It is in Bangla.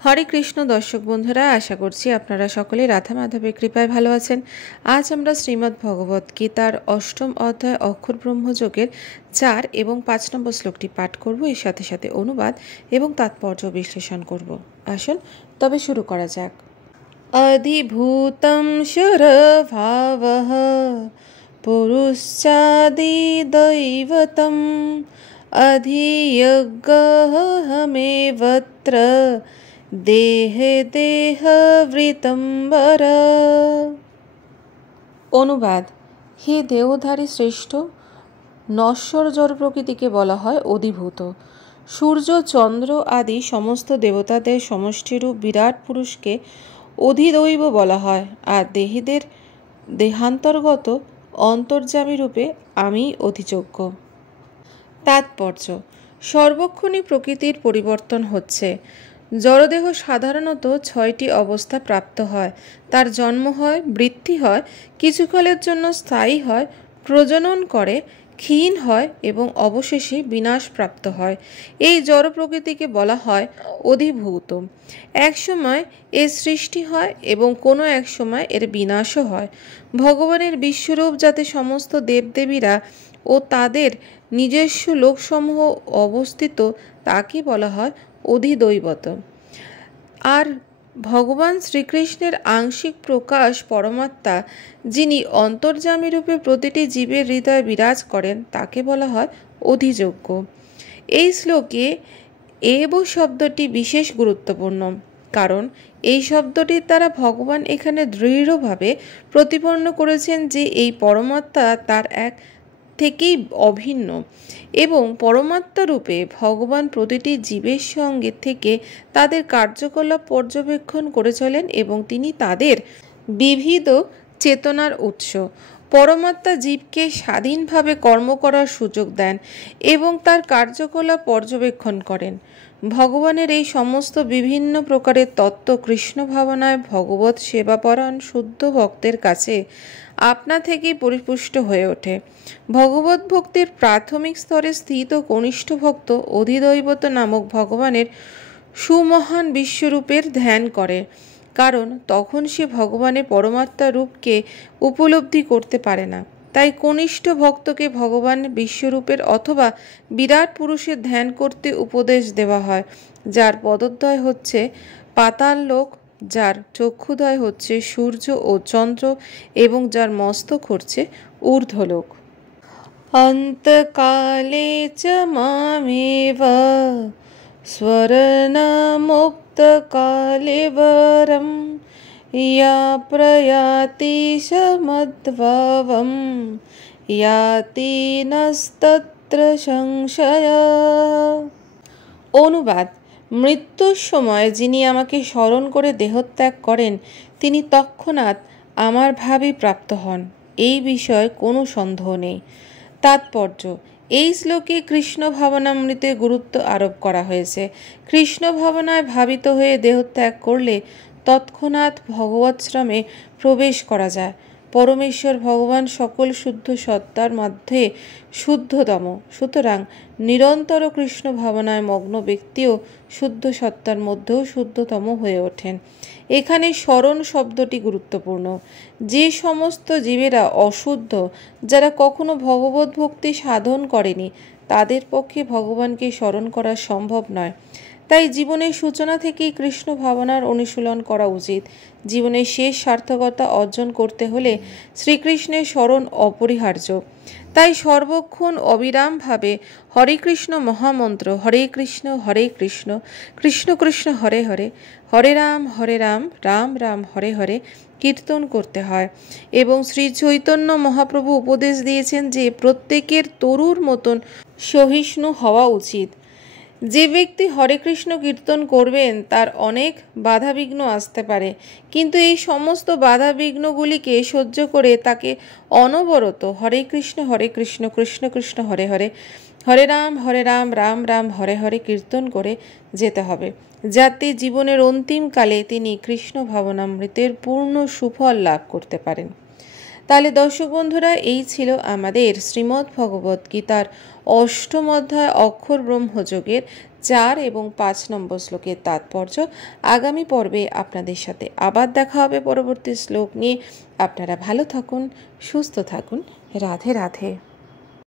হরে কৃষ্ণ দর্শক বন্ধুরা, আশা করছি আপনারা সকলে রাধা মাধবের কৃপায় ভালো আছেন। আজ আমরা শ্রীমদ্ ভগবত গীতার ৮ম অধ্যায় অক্ষর ব্রহ্মযোগের ৪ এবং ৫ নম্বর শ্লোকটি পাঠ করব, এর সাথে সাথে অনুবাদ এবং তাৎপর্য বিশ্লেষণ করব। আসুন তবে শুরু করা যাক। অধিভূতম শরভাবঃ পুরুশ্চাদি দৈবতম অধিয়জ্ঞহমেবত্র দেহে দেহবৃতম্বর। অনুবাদ: হে দেহধারী শ্রেষ্ঠ, নশ্বর জড় প্রকৃতিকে বলা হয় অধিভূত। সূর্য, চন্দ্র আদি সমস্ত দেবতাদের সমষ্টিরূপ বিরাট পুরুষকে অধিদৈব বলা হয়, আর দেহীদের দেহান্তর্গত অন্তর্যামী রূপে আমি অধিযোগ্য। তাৎপর্য: সর্বক্ষণই প্রকৃতির পরিবর্তন হচ্ছে। জড়দেহ সাধারণত 6টি অবস্থা প্রাপ্ত হয়। তার জন্ম হয়, বৃদ্ধি হয়, কিছুকালের জন্য স্থায়ী হয়, প্রজনন করে, ক্ষীণ হয় এবং অবশেষে বিনাশ প্রাপ্ত হয়। এই জড় প্রকৃতিকে বলা হয় অধিভূত। এক সময় এর সৃষ্টি হয় এবং কোনো এক সময় এর বিনাশও হয়। ভগবানের বিশ্বরূপ যাতে সমস্ত দেবদেবীরা ও তাদের নিজস্ব লোকসমূহ অবস্থিত, তাকে বলা হয় অধিদৈবত। আর ভগবান শ্রীকৃষ্ণের আংশিক প্রকাশ পরমাত্মা, যিনি অন্তর্যামী রূপে প্রতিটি জীবের হৃদয়ে বিরাজ করেন, তাকে বলা হয় অধিযোগ্য। এই শ্লোকে এব শব্দটি বিশেষ গুরুত্বপূর্ণ, কারণ এই শব্দটির দ্বারা ভগবান এখানে দৃঢ়ভাবে প্রতিপন্ন করেছেন যে এই পরমাত্মা তার এক থেকেই অভিন্ন এবং পরমাত্মা রূপে ভগবান প্রতিটি জীবের সঙ্গে থেকে তাদের কার্যকলাপ পর্যবেক্ষণ করে চলেন এবং তিনি তাদের বিবিধ চেতনার উৎস। পরমাত্মা জীবকে স্বাধীনভাবে কর্ম করার সুযোগ দেন এবং তার কার্যকলাপ পর্যবেক্ষণ করেন। ভগবানের এই সমস্ত বিভিন্ন প্রকারের তত্ত্ব কৃষ্ণ ভাবনায় ভগবত সেবাপরায়ণ শুদ্ধ ভক্তের কাছে আপনা থেকেই পরিপুষ্ট হয়ে ওঠে। ভগবত ভক্তির প্রাথমিক স্তরে স্থিত কনিষ্ঠ ভক্ত অধিদৈবত নামক ভগবানের সুমহান বিশ্বরূপের ধ্যান করে, কারণ তখন সে ভগবানের পরমাত্মা রূপকে উপলব্ধি করতে পারে না। তাই কনিষ্ঠ ভক্তকে ভগবান বিশ্বরূপের অথবা বিরাট পুরুষের ধ্যান করতে উপদেশ দেওয়া হয়, যার পদদ্বয় হচ্ছে পাতাল লোক, যার চক্ষুদ্বয় হচ্ছে সূর্য ও চন্দ্র এবং যার মস্তক হচ্ছে ঊর্ধ্বলোক। অন্তকালে চ মামেব স্বর্ণমুক্তকালে বরম ইয়া প্রয়াতি সমদ্ভাবম ইয়াতি নস্তত্র সংশয়। অনুবাদ: মৃত্যুর সময় যিনি আমাকে স্মরণ করে দেহত্যাগ করেন, তিনি তৎক্ষণাৎ আমার ভাবে প্রাপ্ত হন, এই বিষয়ে কোনো সন্দেহ নেই। তাৎপর্য: এই শ্লোকে কৃষ্ণ ভাবনামৃতের গুরুত্ব আরোপ করা হয়েছে। কৃষ্ণ ভাবনায় ভাবিত হয়ে দেহত্যাগ করলে তৎক্ষণাৎ ভগবৎশ্রমে প্রবেশ করা যায়। পরমেশ্বর ভগবান সকল শুদ্ধ সত্তার মধ্যে শুদ্ধতম, সুতরাং নিরন্তর কৃষ্ণ ভাবনায় মগ্ন ব্যক্তিও শুদ্ধ সত্তার মধ্যেও শুদ্ধতম হয়ে ওঠেন। এখানে স্মরণ শব্দটি গুরুত্বপূর্ণ। যে সমস্ত জীবেরা অশুদ্ধ, যারা কখনো ভগবত ভক্তি সাধন করেনি, তাদের পক্ষে ভগবানকে স্মরণ করা সম্ভব নয়। তাই জীবনের সূচনা থেকেই কৃষ্ণ ভাবনার অনুশীলন করা উচিত। জীবনের শেষ সার্থকতা অর্জন করতে হলে শ্রীকৃষ্ণের স্মরণ অপরিহার্য। তাই সর্বক্ষণ অবিরামভাবে হরে কৃষ্ণ মহামন্ত্র হরে কৃষ্ণ কৃষ্ণ কৃষ্ণ হরে হরে, হরে রাম রাম রাম হরে হরে কীর্তন করতে হয়। এবং শ্রী চৈতন্য মহাপ্রভু উপদেশ দিয়েছেন যে প্রত্যেকের তরুর মতন সহিষ্ণু হওয়া উচিত। যে ব্যক্তি হরে কৃষ্ণ কীর্তন করবেন তার অনেক বাধাবিঘ্ন আসতে পারে, কিন্তু এই সমস্ত বাধাবিঘ্নগুলিকে সহ্য করে তাকে অনবরত হরে কৃষ্ণ কৃষ্ণ কৃষ্ণ হরে হরে, হরে রাম রাম রাম হরে হরে কীর্তন করে যেতে হবে, যাতে জীবনের অন্তিমকালে তিনি কৃষ্ণ ভাবনামৃতের পূর্ণ সুফল লাভ করতে পারেন। তাহলে দর্শক বন্ধুরা, এই ছিল আমাদের শ্রীমদ্ ভগবত গীতার ৮ম অধ্যায় অক্ষর ব্রহ্মযোগের 4 এবং 5 নম্বর শ্লোকের তাৎপর্য। আগামী পর্বে আপনাদের সাথে আবার দেখা হবে পরবর্তী শ্লোক নিয়ে। আপনারা ভালো থাকুন, সুস্থ থাকুন। রাধে রাধে।